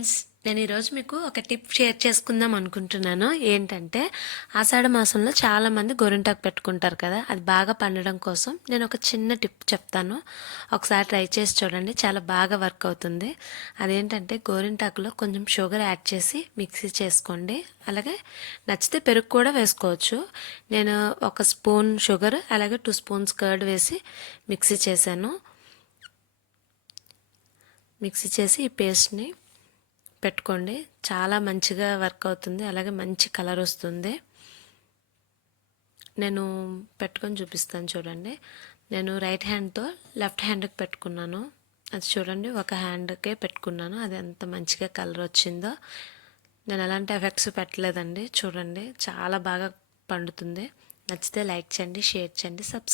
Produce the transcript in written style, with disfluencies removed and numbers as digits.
Friends, నేను ఈరోజు మీకు ఒక టిప్ షేర్ చేసుకుందాం అనుకుంటున్నాను. ఏంటంటే ఆషాఢ మాసంలో చాలామంది గోరింటాకు పెట్టుకుంటారు కదా, అది బాగా పండడం కోసం నేను ఒక చిన్న టిప్ చెప్తాను. ఒకసారి ట్రై చేసి చూడండి, చాలా బాగా వర్క్ అవుతుంది. అదేంటంటే గోరింటాకులో కొంచెం షుగర్ యాడ్ చేసి మిక్సీ చేసుకోండి. అలాగే నచ్చితే పెరుగు కూడా వేసుకోవచ్చు. నేను ఒక స్పూన్ షుగర్ అలాగే 2 స్పూన్స్ కర్డ్ వేసి మిక్సీ చేశాను. మిక్సీ చేసి ఈ పేస్ట్ని పెట్టుకోండి. చాలా మంచిగా వర్క్ అవుతుంది, అలాగే మంచి కలర్ వస్తుంది. నేను పెట్టుకొని చూపిస్తాను చూడండి. నేను రైట్ హ్యాండ్తో లెఫ్ట్ హ్యాండ్కి పెట్టుకున్నాను. అది చూడండి, ఒక హ్యాండ్కే పెట్టుకున్నాను. అది ఎంత మంచిగా కలర్ వచ్చిందో. నేను ఎలాంటి ఎఫెక్ట్స్ పెట్టలేదండి. చూడండి, చాలా బాగా పండుతుంది. నచ్చితే లైక్ చేయండి, షేర్ చేయండి, సబ్స్క్రైబ్